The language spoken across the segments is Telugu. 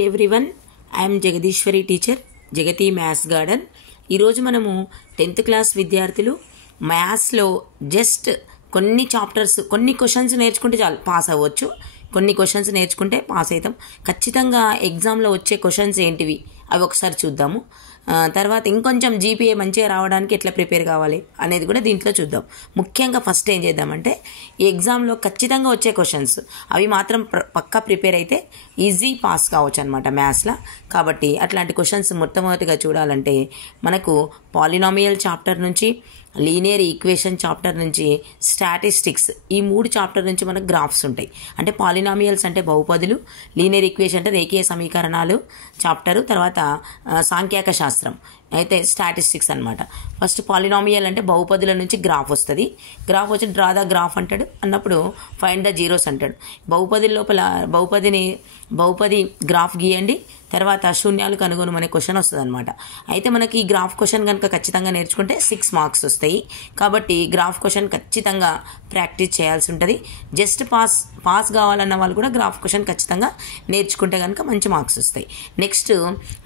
Everyone I'm Jagadeeswari teacher Jagathi maths garden. ఈరోజు మనము 10th క్లాస్ విద్యార్థులు మ్యాథ్స్లో జస్ట్ కొన్ని చాప్టర్స్ కొన్ని క్వశ్చన్స్ నేర్చుకుంటే చాలు పాస్ అవ్వచ్చు. కొన్ని క్వశ్చన్స్ నేర్చుకుంటే పాస్ అవుతాం. ఖచ్చితంగా ఎగ్జామ్లో వచ్చే క్వశ్చన్స్ ఏంటివి అవి ఒకసారి చూద్దాము. తర్వాత ఇంకొంచెం జీపీఏ మంచిగా రావడానికి ఎట్లా ప్రిపేర్ కావాలి అనేది కూడా దీంట్లో చూద్దాం. ముఖ్యంగా ఫస్ట్ ఏం చేద్దామంటే ఈ ఎగ్జామ్లో ఖచ్చితంగా వచ్చే క్వశ్చన్స్ అవి మాత్రం పక్కా ప్రిపేర్ అయితే ఈజీ పాస్ కావచ్చు అనమాట మ్యాథ్స్లో. కాబట్టి అట్లాంటి క్వశ్చన్స్ మొట్టమొదటిగా చూడాలంటే మనకు పాలినామియల్ చాప్టర్ నుంచి, లీనియర్ ఈక్వేషన్ చాప్టర్ నుంచి, స్టాటిస్టిక్స్ ఈ 3 చాప్టర్ నుంచి మనకు గ్రాఫ్స్ ఉంటాయి. అంటే పాలినామియల్స్ అంటే బహుపదులు, లీనియర్ ఈక్వేషన్ అంటే రేఖీయ సమీకరణాలు చాప్టరు, తర్వాత సాంఖ్యాక శాస్త్రం అయితే స్టాటిస్టిక్స్ అనమాట. ఫస్ట్ పాలినామియల్ అంటే బహుపదుల నుంచి గ్రాఫ్ వస్తుంది. గ్రాఫ్ వచ్చి డ్రా ద గ్రాఫ్ అంటాడు, అన్నప్పుడు ఫైండ్ ద జీరోస్ అంటాడు. బహుపది లోపల బహుపది గ్రాఫ్ గీయండి, తర్వాత శూన్యాలు కనుగొనమనే క్వశ్చన్ వస్తుంది అనమాట. అయితే మనకి ఈ గ్రాఫ్ క్వశ్చన్ కనుక ఖచ్చితంగా నేర్చుకుంటే 6 మార్క్స్ వస్తాయి. కాబట్టి గ్రాఫ్ క్వశ్చన్ ఖచ్చితంగా ప్రాక్టీస్ చేయాల్సి ఉంటుంది. జస్ట్ పాస్ కావాలన్న వాళ్ళు కూడా గ్రాఫ్ క్వశ్చన్ ఖచ్చితంగా నేర్చుకుంటే కనుక మంచి మార్క్స్ వస్తాయి. నెక్స్ట్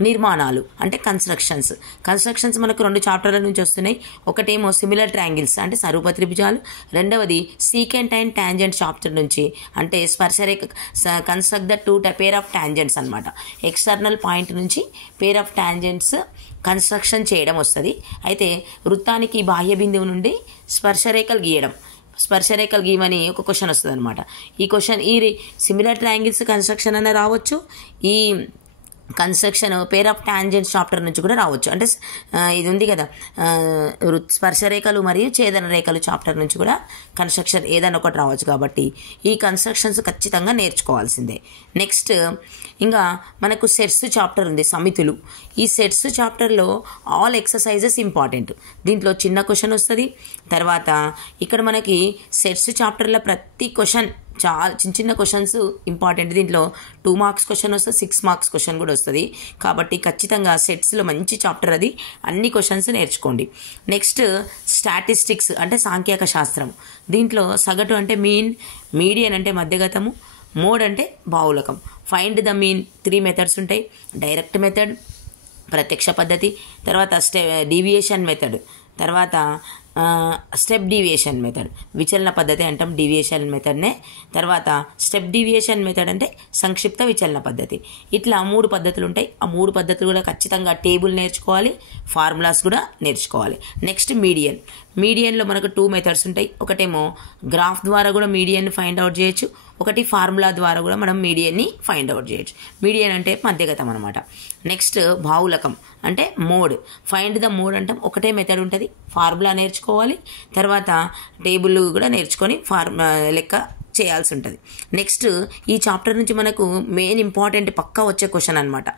నిర్మాణాలు అంటే కన్స్ట్రక్షన్స్ మనకు 2 చాప్టర్ల నుంచి వస్తున్నాయి. ఒకటేమో సిమిలర్ ట్రయాంగిల్స్ అంటే సరూప త్రిభుజాలు, రెండవది సీకెంట్ అండ్ టాంజెంట్ చాప్టర్ నుంచి అంటే స్పర్శరేఖ construct the 2 pair of tangents అనమాట. ఎక్స్టర్నల్ పాయింట్ నుంచి పేర్ ఆఫ్ టాంజెంట్స్ కన్స్ట్రక్షన్ చేయడం వస్తుంది. అయితే వృత్తానికి బాహ్య బిందువు నుండి స్పర్శరేఖలు గీయమని ఒక క్వశ్చన్ వస్తుంది అనమాట. ఈ క్వశ్చన్ ఈ సిమిలర్ ట్రయాంగిల్స్ కన్స్ట్రక్షన్ అనే రావచ్చు, ఈ construction pair of tangents chapter నుంచి కూడా రావచ్చు. అంటే ఇది ఉంది కదా స్పర్శరేఖలు మరియు ఛేదన రేఖలు చాప్టర్ నుంచి కూడా కన్స్ట్రక్షన్ ఏదైనా ఒకటి రావచ్చు. కాబట్టి ఈ కన్స్ట్రక్షన్స్ ఖచ్చితంగా నేర్చుకోవాల్సిందే. నెక్స్ట్ ఇంకా మనకు సెట్స్ చాప్టర్ ఉంది, సమితులు. ఈ సెట్స్ చాప్టర్లో ఆల్ ఎక్సర్సైజెస్ ఇంపార్టెంట్. దీంట్లో చిన్న క్వశ్చన్ వస్తుంది. తర్వాత ఇక్కడ మనకి సెట్స్ చాప్టర్లో ప్రతి క్వశ్చన్ చాలా చిన్న క్వశ్చన్స్ ఇంపార్టెంట్. దీంట్లో 2 మార్క్స్ క్వశ్చన్ వస్తుంది, 6 మార్క్స్ క్వశ్చన్ కూడా వస్తుంది. కాబట్టి ఖచ్చితంగా సెట్స్లో మంచి చాప్టర్ అది, అన్ని క్వశ్చన్స్ నేర్చుకోండి. నెక్స్ట్ స్టాటిస్టిక్స్ అంటే సాంఖ్యాక శాస్త్రం. దీంట్లో సగటు అంటే మీన్, మీడియన్ అంటే మధ్యగతము, మోడ్ అంటే బాహుళకం, ఫైండ్ ద మీన్ 3 మెథడ్స్ ఉంటాయి. డైరెక్ట్ మెథడ్, ప్రత్యక్ష పద్ధతి, తర్వాత డీవియేషన్ మెథడ్, తర్వాత స్టెప్ డీవియేషన్ మెథడ్, విచలన పద్ధతి అంటాం డీవియేషన్ మెథడ్నే. తర్వాత స్టెప్ డీవియేషన్ మెథడ్ అంటే సంక్షిప్త విచలన పద్ధతి. ఇట్లా 3 పద్ధతులు ఉంటాయి. ఆ 3 పద్ధతులు కూడా ఖచ్చితంగా టేబుల్ నేర్చుకోవాలి, ఫార్ములాస్ కూడా నేర్చుకోవాలి. నెక్స్ట్ మీడియన్లో మనకు 2 మెథడ్స్ ఉంటాయి. ఒకటేమో గ్రాఫ్ ద్వారా కూడా మీడియన్ని ఫైండ్ అవుట్ చేయొచ్చు, ఒకటి ఫార్ములా ద్వారా కూడా మనం మీడియన్ని ఫైండ్ అవుట్ చేయొచ్చు. మీడియన్ అంటే మధ్యగతం అనమాట. నెక్స్ట్ బాహుళకం అంటే మోడ్, ఫైండ్ ద మోడ్ అంటే ఒకటే మెథడ్ ఉంటుంది, ఫార్ములా నేర్చుకోవాలి, తర్వాత టేబుల్ కూడా నేర్చుకొని లెక్క చేయాల్సి ఉంటుంది. నెక్స్ట్ ఈ చాప్టర్ నుంచి మనకు మెయిన్ ఇంపార్టెంట్ పక్కా వచ్చే క్వశ్చన్ అనమాట.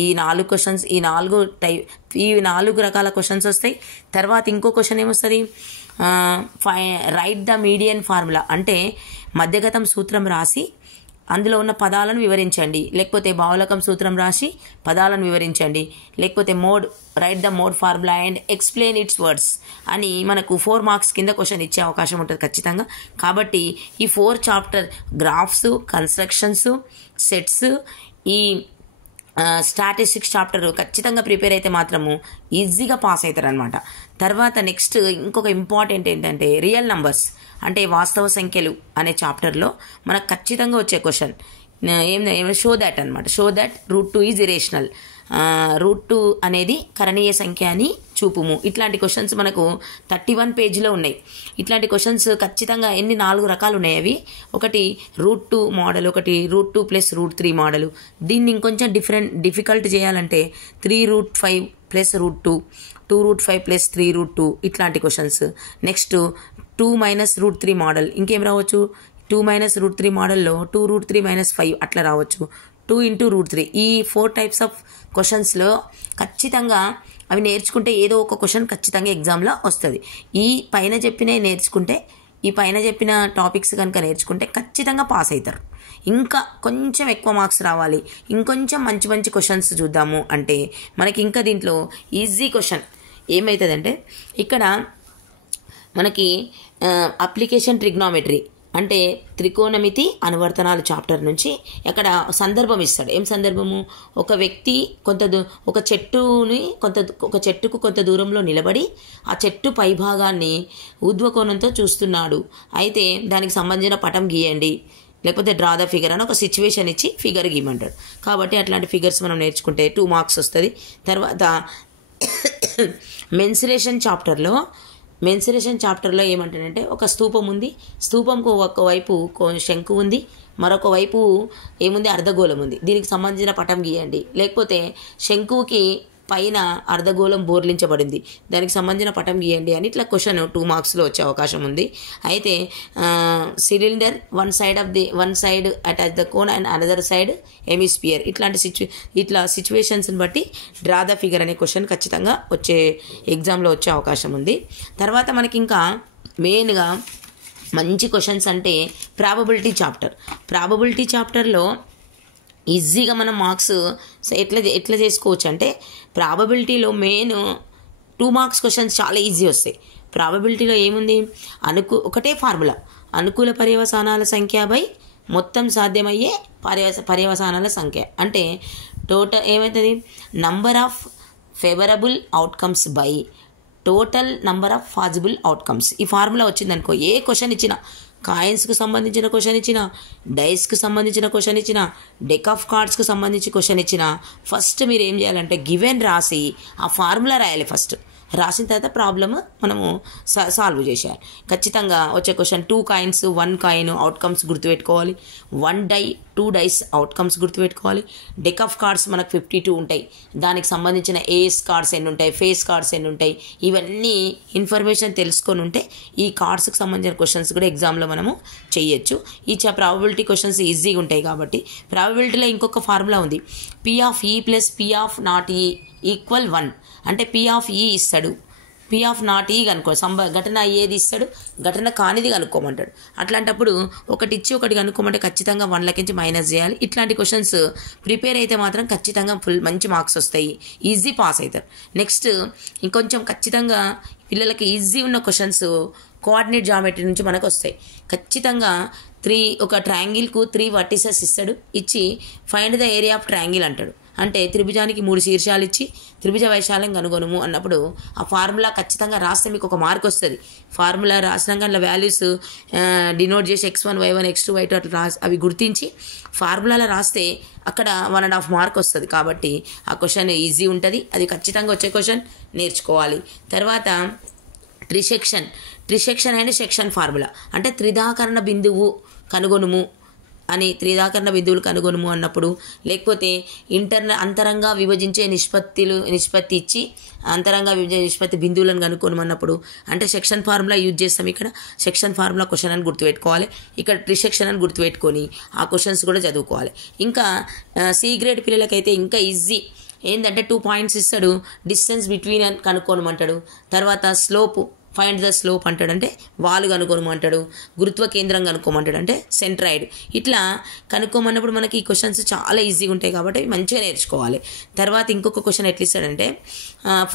ఈ 4 క్వశ్చన్స్, ఈ 4 రకాల క్వశ్చన్స్ వస్తాయి. తర్వాత ఇంకో క్వశ్చన్ ఏమొస్తుంది, రైట్ ద మీడియన్ ఫార్ములా అంటే మధ్యగతం సూత్రం రాసి అందులో ఉన్న పదాలను వివరించండి, లేకపోతే బాహుళకం సూత్రం రాసి పదాలను వివరించండి, లేకపోతే mode right the mode formula and explain it's words అని మనకు 4 మార్క్స్ కింద క్వశ్చన్ ఇచ్చే అవకాశం ఉంటుంది ఖచ్చితంగా. కాబట్టి ఈ 4 చాప్టర్ గ్రాఫ్స్, కన్స్ట్రక్షన్స్, సెట్స్, ఈ స్టాటిస్టిక్స్ చాప్టర్ ఖచ్చితంగా ప్రిపేర్ అయితే మాత్రము ఈజీగా పాస్ అవుతారు అనమాట. తర్వాత నెక్స్ట్ ఇంకొక ఇంపార్టెంట్ ఏంటంటే రియల్ నంబర్స్ అంటే వాస్తవ సంఖ్యలు అనే చాప్టర్లో మనకు ఖచ్చితంగా వచ్చే question show that √2 is irrational, √2 అనేది కరణీయ సంఖ్య అని చూపుము. ఇట్లాంటి క్వశ్చన్స్ మనకు 31 పేజీలో ఉన్నాయి. ఇట్లాంటి క్వశ్చన్స్ ఖచ్చితంగా 4 రకాలు ఉన్నాయి. అవి ఒకటి √2 మోడల్, ఒకటి √2 + √3 మోడల్. దీన్ని ఇంకొంచెం డిఫికల్ట్ చేయాలంటే 3√5 + √2, 2√5 + 3√2 ఇట్లాంటి క్వశ్చన్స్. నెక్స్ట్ 2 - √3 మోడల్, ఇంకేం రావచ్చు 2 - √3 మోడల్లో 2√3 - 5 అట్లా రావచ్చు. 2 × √3 ఈ 4 టైప్స్ ఆఫ్ క్వశ్చన్స్లో ఖచ్చితంగా అవి నేర్చుకుంటే ఏదో ఒక క్వశ్చన్ ఖచ్చితంగా ఎగ్జామ్లో వస్తుంది. ఈ పైన చెప్పిన టాపిక్స్ కనుక నేర్చుకుంటే ఖచ్చితంగా పాస్ అవుతారు. ఇంకా కొంచెం ఎక్కువ మార్క్స్ రావాలి, ఇంకొంచెం మంచి క్వశ్చన్స్ చూద్దాము అంటే మనకి ఇంకా దీంట్లో ఈజీ క్వశ్చన్ ఏమవుతుందంటే ఇక్కడ మనకి అప్లికేషన్ ట్రిగ్నోమెట్రీ అంటే త్రికోణమితి అనువర్తనాలు చాప్టర్ నుంచి అక్కడ సందర్భం ఇస్తాడు. ఏం సందర్భము? ఒక వ్యక్తి ఒక చెట్టుకు కొంత దూరంలో నిలబడి ఆ చెట్టు పైభాగాన్ని ఊర్ధ్వకోణంతో చూస్తున్నాడు. అయితే దానికి సంబంధించిన పటం గీయండి, లేకపోతే డ్రా ద ఫిగర్ అని ఒక సిచ్యువేషన్ ఇచ్చి ఫిగర్ గీయమంటాడు. కాబట్టి అట్లాంటి ఫిగర్స్ మనం నేర్చుకుంటే 2 మార్క్స్ వస్తుంది. తర్వాత మెన్సురేషన్ చాప్టర్లో ఏమంటాడంటే, ఒక స్తూపం ఉంది, స్తూపంకు ఒకవైపు శంకు ఉంది, మరొక వైపు ఏముంది, అర్ధగోళం ఉంది. దీనికి సంబంధించిన పటం గీయండి, లేకపోతే శంకుకి పైన అర్ధగోళం బోర్లించబడింది, దానికి సంబంధించిన పటం గీయండి అని ఇట్లా క్వశ్చన్ 2 మార్క్స్లో వచ్చే అవకాశం ఉంది. అయితే cylinder one side attach the cone and another side hemisphere, ఇట్లా సిచ్యువేషన్స్ని బట్టి డ్రా ద ఫిగర్ అనే క్వశ్చన్ ఖచ్చితంగా ఎగ్జామ్లో వచ్చే అవకాశం ఉంది. తర్వాత మనకి ఇంకా మెయిన్గా మంచి క్వశ్చన్స్ అంటే ప్రాబబిలిటీ చాప్టర్లో ఈజీగా మనం మార్క్స్ ఎట్లా చేసుకోవచ్చు అంటే, ప్రాబబిలిటీలో మెయిన్ 2 మార్క్స్ క్వశ్చన్స్ చాలా ఈజీ వస్తాయి. ప్రాబబిలిటీలో ఏముంది, ఒకటే ఫార్ములా, అనుకూల పర్యవసానాల సంఖ్య బై మొత్తం సాధ్యమయ్యే పర్యవసానాల సంఖ్య. అంటే టోటల్ ఏమవుతుంది, number of favourable outcomes by total number of possible outcomes. ఈ ఫార్ములా వచ్చిందనుకో, ఏ క్వశ్చన్ ఇచ్చినా, కాయిన్స్కి సంబంధించిన క్వశ్చన్ ఇచ్చిన, డైస్కి సంబంధించిన క్వశ్చన్ ఇచ్చిన, డెక్ ఆఫ్ కార్డ్స్కి సంబంధించి క్వశ్చన్ ఇచ్చిన, ఫస్ట్ మీరు ఏం చేయాలంటే గివెన్ రాసి ఆ ఫార్ములా రాయాలి. ఫస్ట్ రాసిన తర్వాత ప్రాబ్లమ్ మనము సాల్వ్ చేసేయాలి. ఖచ్చితంగా వచ్చే క్వశ్చన్ 2 కాయిన్స్ 1 కాయిన్ అవుట్కమ్స్ గుర్తుపెట్టుకోవాలి, 1 డై 2 డైస్ అవుట్కమ్స్ గుర్తుపెట్టుకోవాలి. డెక్ ఆఫ్ కార్డ్స్ మనకు 52 ఉంటాయి, దానికి సంబంధించిన ఏస్ కార్డ్స్ ఎన్ని ఉంటాయి, ఫేస్ కార్డ్స్ ఎన్ని ఉంటాయి, ఇవన్నీ ఇన్ఫర్మేషన్ తెలుసుకొని ఉంటే ఈ కార్డ్స్కి సంబంధించిన క్వశ్చన్స్ కూడా ఎగ్జామ్లో మనము చేయొచ్చు. ఈ ప్రాబబిలిటీ క్వశ్చన్స్ ఈజీగా ఉంటాయి కాబట్టి. ప్రాబబిలిటీలో ఇంకొక ఫార్ములా ఉంది, P of E plus P of not E equal 1. అంటే P ఆఫ్ E ఇస్తాడు, P ఆఫ్ నాట్ E కనుక్కో, ఘటన ఏది ఇస్తాడు, ఘటన కానిది కనుక్కోమంటాడు. అట్లాంటప్పుడు ఒకటి ఇచ్చి ఒకటి కనుక్కోమంటే ఖచ్చితంగా 100 మైనస్ చేయాలి. ఇట్లాంటి క్వశ్చన్స్ ప్రిపేర్ అయితే మాత్రం ఖచ్చితంగా మంచి మార్క్స్ వస్తాయి, ఈజీ పాస్ అవుతారు. నెక్స్ట్ ఇంకొంచెం ఖచ్చితంగా పిల్లలకి ఈజీ ఉన్న క్వశ్చన్స్ కోఆర్డినేట్ జామెట్రీ నుంచి మనకు వస్తాయి. ఖచ్చితంగా ఒక ట్రయాంగిల్కు 3 వర్టిసెస్ ఇస్తాడు, ఇచ్చి find the area of triangle అంటాడు. అంటే త్రిభుజానికి 3 శీర్షాలు ఇచ్చి త్రిభుజ వైశాల్యం కనుగొనుము అన్నప్పుడు ఆ ఫార్ములా ఖచ్చితంగా రాస్తే మీకు ఒక మార్క్ వస్తుంది. ఫార్ములా రాసినాక అందులో వాల్యూస్ డినోట్ చేసి x1 y1 x2 y2 అట్లా అవి గుర్తించి ఫార్ములాలో రాస్తే అక్కడ 1.5 మార్క్ వస్తుంది. కాబట్టి ఆ క్వశ్చన్ ఈజీ ఉంటుంది, అది ఖచ్చితంగా వచ్చే క్వశ్చన్ నేర్చుకోవాలి. తర్వాత ట్రిసెక్షన్ అండ్ సెక్షన్ ఫార్ములా అంటే త్రిదాకరణ బిందువు కనుగొనుము అని, త్రిదాకరణ బిందువులు కనుగొనుము అన్నప్పుడు, లేకపోతే అంతరంగా విభజించే నిష్పత్తి ఇచ్చి అంతరంగా విభజించే నిష్పత్తి బిందువులను కనుక్కోమన్నప్పుడు అంటే సెక్షన్ ఫార్ములా యూజ్ చేస్తాం. ఇక్కడ సెక్షన్ ఫార్ములా క్వశ్చన్ అని గుర్తుపెట్టుకోవాలి, ఇక్కడ ట్రిసెక్షన్ అని గుర్తుపెట్టుకొని ఆ క్వశ్చన్స్ కూడా చదువుకోవాలి. ఇంకా సి గ్రేడ్ పిల్లలకైతే ఇంకా ఈజీ ఏంటంటే 2 పాయింట్స్ ఇస్తాడు, డిస్టెన్స్ బిట్వీన్ అని కనుక్కోనమంటాడు. తర్వాత ఫైండ్ ద స్లోప్ అంటాడు, అంటే వాలు కనుక్కోమంటాడు. గురుత్వ కేంద్రం కనుక్కోమంటాడు, అంటే సెంట్రాయిడ్. ఇట్లా కనుక్కోమన్నప్పుడు మనకి ఈ క్వశ్చన్స్ చాలా ఈజీగా ఉంటాయి కాబట్టి మంచిగా నేర్చుకోవాలి. తర్వాత ఇంకొక క్వశ్చన్ ఎట్లా ఇస్తాడంటే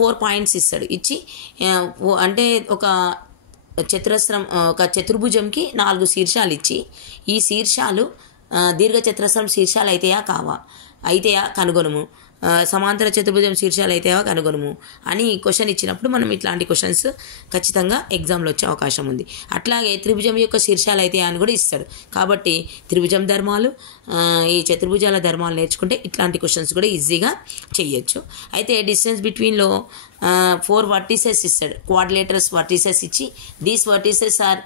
4 పాయింట్స్ ఇస్తాడు, ఇచ్చి అంటే ఒక చతుర్భుజంకి 4 శీర్షాలు ఇచ్చి ఈ శీర్షాలు దీర్ఘచతురస్రం శీర్షాలు అయితేయా కనుగొనుము, సమాంతర చతుర్భుజం శీర్షాలు అయితేవా కనుగొనుము అని క్వశ్చన్ ఇచ్చినప్పుడు మనం ఇట్లాంటి క్వశ్చన్స్ ఖచ్చితంగా ఎగ్జామ్లో వచ్చే అవకాశం ఉంది. అట్లాగే త్రిభుజం యొక్క శీర్షాలు అయితే అని కూడా ఇస్తాడు. కాబట్టి త్రిభుజం ధర్మాలు, ఈ చతుర్భుజాల ధర్మాలు నేర్చుకుంటే ఇట్లాంటి క్వశ్చన్స్ కూడా ఈజీగా చేయొచ్చు. అయితే డిస్టెన్స్ బిట్వీన్లో 4 వర్టిసెస్ ఇస్తాడు, క్వాడ్రిలేటరస్ వర్టిసెస్ ఇచ్చి these vertices are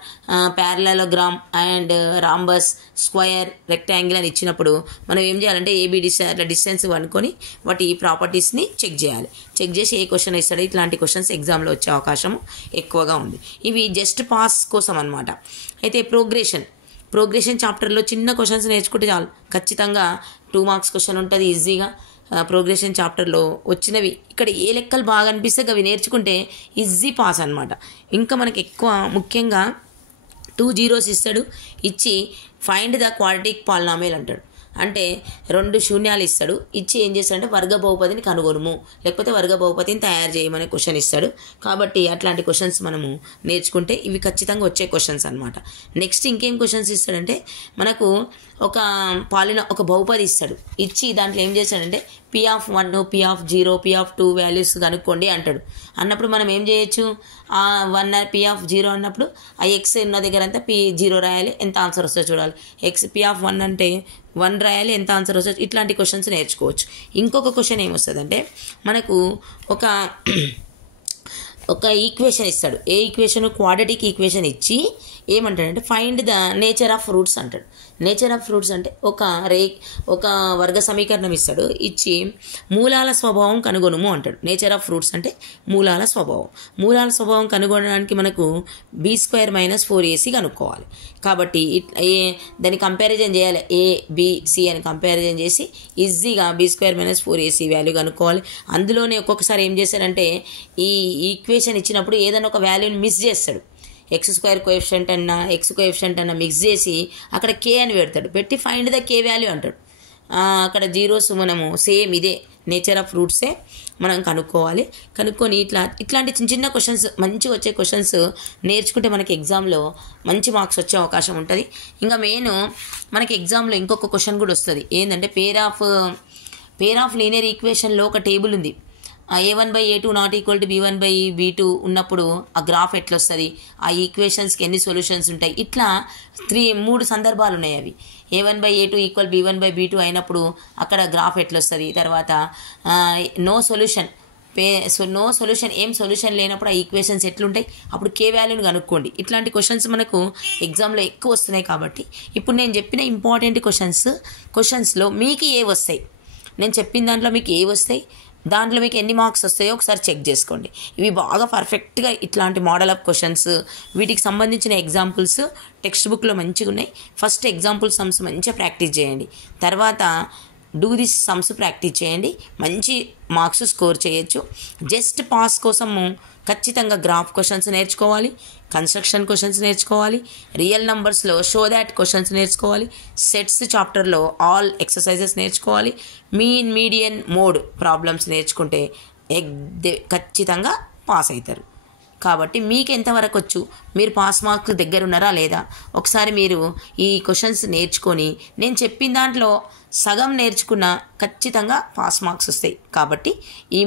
parallelogram and rhombus, square, rectangle అని ఇచ్చినప్పుడు మనం ఏం చేయాలంటే అట్లా డిస్టెన్స్ అనుకొని వాటి ప్రాపర్టీస్ని చెక్ చేయాలి. చెక్ చేసి ఏ క్వశ్చన్ ఇస్తాడో ఇట్లాంటి క్వశ్చన్స్ ఎగ్జామ్లో వచ్చే అవకాశం ఎక్కువగా ఉంది. ఇవి జస్ట్ పాస్ కోసం అన్నమాట. అయితే ప్రోగ్రెషన్ చాప్టర్లో చిన్న క్వశ్చన్స్ నేర్చుకుంటే చాలు, ఖచ్చితంగా 2 మార్క్స్ క్వశ్చన్ ఉంటుంది ఈజీగా. ప్రోగ్రెషన్ చాప్టర్లో వచ్చినవి ఇక్కడ ఏ లెక్కలు బాగా అనిపిస్తే అవి నేర్చుకుంటే ఈజీ పాస్ అనమాట. ఇంకా మనకి ఎక్కువ ముఖ్యంగా 2 జీరోస్ ఇస్తాడు, ఇచ్చి ఫైండ్ ద క్వాడ్రాటిక్ పాలినామియల్ అంటాడు. అంటే 2 శూన్యాలు ఇస్తాడు. ఇచ్చి ఏం చేస్తాడంటే వర్గ బహుపదిని కనుగొనుము లేకపోతే వర్గ బహుపదిని తయారు చేయమనే క్వశ్చన్ ఇస్తాడు. కాబట్టి అట్లాంటి క్వశ్చన్స్ మనము నేర్చుకుంటే ఇవి ఖచ్చితంగా వచ్చే క్వశ్చన్స్ అనమాట. నెక్స్ట్ ఇంకేం క్వశ్చన్స్ ఇస్తాడంటే మనకు ఒక బహుపది ఇస్తాడు. ఇచ్చి దాంట్లో ఏం చేస్తాడంటే P(1), P(0), P(2) వాల్యూస్ కనుక్కోండి అంటాడు. అన్నప్పుడు మనం ఏం చేయొచ్చు, ఆ P(0) అన్నప్పుడు ఆ ఎక్స్ ఉన్న దగ్గర అంతా P(0) రాయాలి, ఎంత ఆన్సర్ వస్తుందో చూడాలి. P(1) అంటే 1 రాయాలి, ఎంత ఆన్సర్ వస్తుందో. ఇట్లాంటి క్వశ్చన్స్ నేర్చుకోవచ్చు. ఇంకొక క్వశ్చన్ ఏమొస్తుందంటే మనకు ఒక ఈక్వేషన్ ఇస్తాడు. ఏ ఈక్వేషన్? క్వాడ్రాటిక్ ఈక్వేషన్ ఇచ్చి ఏమంటాడంటే find the nature of fruits అంటాడు. నేచర్ ఆఫ్ ఫ్రూట్స్ అంటే ఒక వర్గ సమీకరణం ఇస్తాడు. ఇచ్చి మూలాల స్వభావం కనుగొనుము అంటాడు. నేచర్ ఆఫ్ ఫ్రూట్స్ అంటే మూలాల స్వభావం కనుగొనడానికి మనకు B² - 4AC కనుక్కోవాలి. కాబట్టి దాన్ని కంపారిజన్ చేయాలి. ABC అని కంపారిజన్ చేసి ఈజీగా B² - 4AC వాల్యూ కనుక్కోవాలి. అందులోనే ఒక్కొక్కసారి ఏం చేశాడంటే ఈ ఈక్వేషన్ ఇచ్చినప్పుడు ఏదైనా ఒక వాల్యూని మిస్ చేస్తాడు. X² కోఎఫిషియంట్ అన్న మిక్స్ చేసి అక్కడ K అని పెట్టి ఫైండ్ ద K వాల్యూ అంటాడు. అక్కడ జీరోస్ మనము సేమ్ ఇదే నేచర్ ఆఫ్ ఫ్రూట్సే మనం కనుక్కొని ఇట్లాంటి చిన్న క్వశ్చన్స్ మంచిగా వచ్చే క్వశ్చన్స్ నేర్చుకుంటే మనకి ఎగ్జామ్లో మంచి మార్క్స్ వచ్చే అవకాశం ఉంటుంది. ఇంకా మనకి ఎగ్జామ్లో ఇంకొక క్వశ్చన్ కూడా వస్తుంది. ఏంటంటే పేర్ ఆఫ్ లీనియర్ ఈక్వేషన్లో ఒక టేబుల్ ఉంది. A1/A2 ≠ B1/B2 ఉన్నప్పుడు ఆ గ్రాఫ్ ఎట్లా వస్తుంది, ఆ ఈక్వేషన్స్కి ఎన్ని సొల్యూషన్స్ ఉంటాయి, ఇట్లా 3 సందర్భాలు ఉన్నాయి. అవి A1/A2 = B1/B2 అయినప్పుడు అక్కడ గ్రాఫ్ ఎట్లా వస్తుంది. తర్వాత నో సొల్యూషన్ ఏం సొల్యూషన్ లేనప్పుడు ఆ ఈక్వేషన్స్ ఎట్లుంటాయి, అప్పుడు K వాల్యూని కనుక్కోండి. ఇట్లాంటి క్వశ్చన్స్ మనకు ఎగ్జామ్లో ఎక్కువ వస్తున్నాయి. కాబట్టి ఇప్పుడు నేను చెప్పిన ఇంపార్టెంట్ క్వశ్చన్స్లో మీకు ఏ వస్తాయి, నేను చెప్పిన దాంట్లో మీకు ఏ వస్తాయి, దాంట్లో మీకు ఎన్ని మార్క్స్ వస్తాయో ఒకసారి చెక్ చేసుకోండి. ఇవి బాగా పర్ఫెక్ట్గా ఇట్లాంటి మోడల్ ఆఫ్ క్వశ్చన్స్, వీటికి సంబంధించిన ఎగ్జాంపుల్స్ టెక్స్ట్ బుక్లో మంచిగా ఉన్నాయి. ఫస్ట్ ఎగ్జాంపుల్ సమ్స్ మంచిగా ప్రాక్టీస్ చేయండి. తర్వాత డూ దిస్ సమ్స్ ప్రాక్టీస్ చేయండి. మంచి మార్క్స్ స్కోర్ చేయొచ్చు. జస్ట్ పాస్ కోసము ఖచ్చితంగా గ్రాఫ్ క్వశ్చన్స్ నేర్చుకోవాలి, కన్స్ట్రక్షన్ క్వశ్చన్స్ నేర్చుకోవాలి, రియల్ నెంబర్స్లో షో దాట్ క్వశ్చన్స్ నేర్చుకోవాలి, సెట్స్ చాప్టర్లో ఆల్ ఎక్సర్సైజెస్ నేర్చుకోవాలి, మీడియన్ మోడ్ ప్రాబ్లమ్స్ నేర్చుకుంటే ఖచ్చితంగా పాస్ అవుతారు. కాబట్టి మీకు ఎంతవరకు వచ్చు, మీరు పాస్ మార్క్స్ దగ్గర ఉన్నారా లేదా, ఒకసారి మీరు ఈ క్వశ్చన్స్ నేర్చుకొని నేను చెప్పిన దాంట్లో సగం నేర్చుకున్న ఖచ్చితంగా పాస్ మార్క్స్ వస్తాయి. కాబట్టి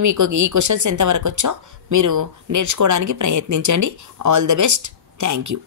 మీకు ఈ క్వశ్చన్స్ ఎంతవరకు వచ్చో మీరు నేర్చుకోవడానికి ప్రయత్నించండి. All the best. Thank you.